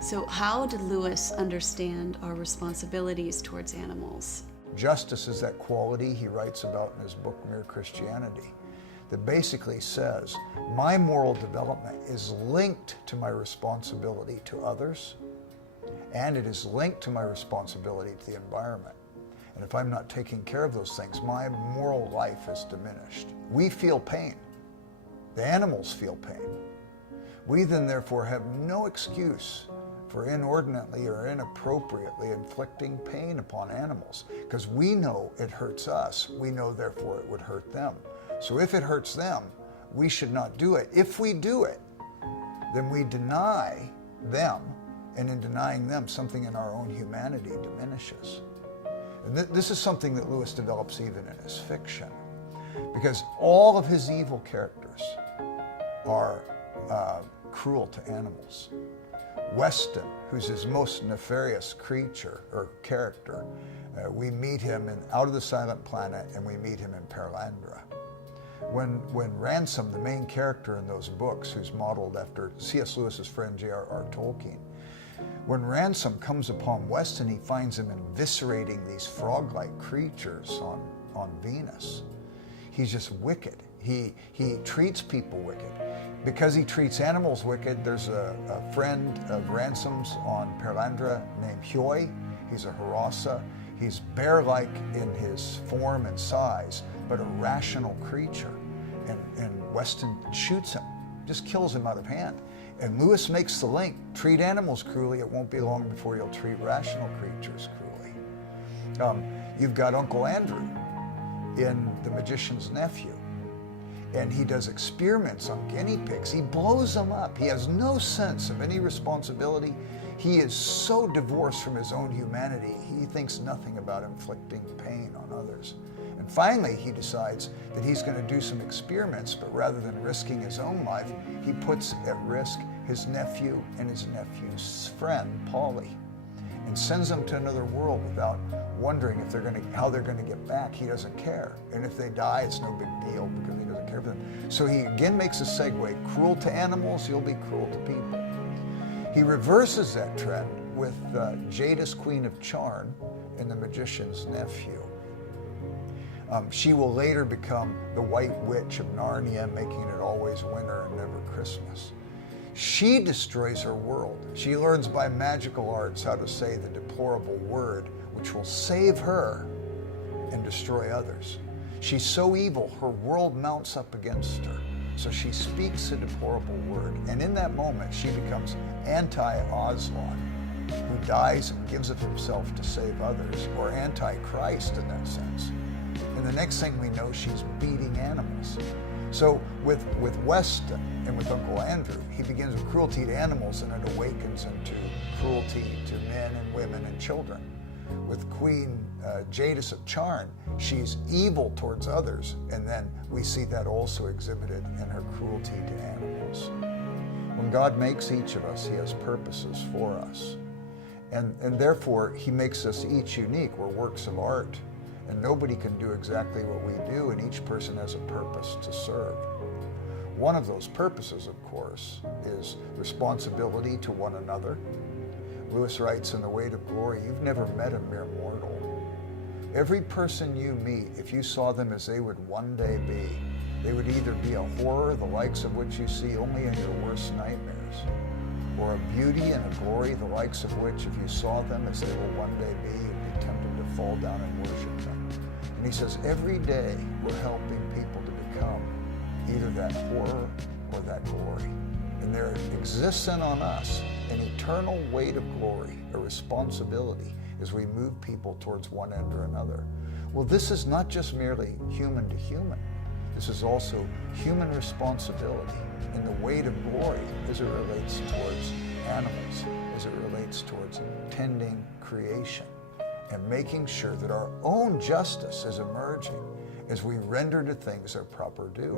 So how did Lewis understand our responsibilities towards animals? Justice is that quality he writes about in his book, Mere Christianity, that basically says, my moral development is linked to my responsibility to others, and it is linked to my responsibility to the environment. And if I'm not taking care of those things, my moral life is diminished. We feel pain. The animals feel pain. We then therefore have no excuse for inordinately or inappropriately inflicting pain upon animals, because we know it hurts us. We know therefore it would hurt them. So if it hurts them, we should not do it. If we do it, then we deny them, and in denying them, something in our own humanity diminishes. And this is something that Lewis develops even in his fiction, because all of his evil characters are cruel to animals. Weston, who's his most nefarious creature or character, we meet him in Out of the Silent Planet, and we meet him in Perelandra. When Ransom, the main character in those books, who's modeled after C.S. Lewis's friend J.R.R. Tolkien, when Ransom comes upon Weston, he finds him eviscerating these frog-like creatures on Venus. He's just wicked. He treats people wicked. Because he treats animals wicked, there's a friend of Ransom's on Perelandra named Hyoy. He's a Harassa. He's bear-like in his form and size, but a rational creature. And Weston shoots him, just kills him out of hand. And Lewis makes the link: treat animals cruelly, it won't be long before you'll treat rational creatures cruelly. You've got Uncle Andrew in The Magician's Nephew, and he does experiments on guinea pigs. He blows them up. He has no sense of any responsibility. He is so divorced from his own humanity, he thinks nothing about inflicting pain on others. And finally, he decides that he's going to do some experiments, but rather than risking his own life, he puts at risk his nephew and his nephew's friend, Polly, and sends them to another world without wondering if how they're going to get back. He doesn't care. And if they die, it's no big deal because he doesn't care for them. So he again makes a segue: cruel to animals, you'll be cruel to people. He reverses that trend with Jadis, Queen of Charn, in The Magician's Nephew. She will later become the White Witch of Narnia, making it always winter and never Christmas. She destroys her world. She learns by magical arts how to say the deplorable word which will save her and destroy others. She's so evil, her world mounts up against her. So she speaks a deplorable word, and in that moment she becomes anti-Aslan, who dies and gives of himself to save others, or anti-Christ in that sense. And the next thing we know, she's beating animals. So with Weston and with Uncle Andrew, he begins with cruelty to animals, and it awakens into cruelty to men and women and children. With Queen Jadis of Charn, she's evil towards others, and then we see that also exhibited in her cruelty to animals. When God makes each of us, he has purposes for us. And therefore, he makes us each unique. We're works of art, and nobody can do exactly what we do, and each person has a purpose to serve. One of those purposes, of course, is responsibility to one another. Lewis writes in The Weight of Glory, you've never met a mere mortal. Every person you meet, if you saw them as they would one day be, they would either be a horror, the likes of which you see only in your worst nightmares, or a beauty and a glory, the likes of which, if you saw them as they will one day be, you'd be tempted to fall down and worship them. And he says, every day we're helping people to become either that horror or that glory. And there exists in on us an eternal weight of glory, a responsibility as we move people towards one end or another. Well, this is not just merely human to human. This is also human responsibility in the weight of glory as it relates towards animals, as it relates towards tending creation, and making sure that our own justice is emerging as we render to things their proper due.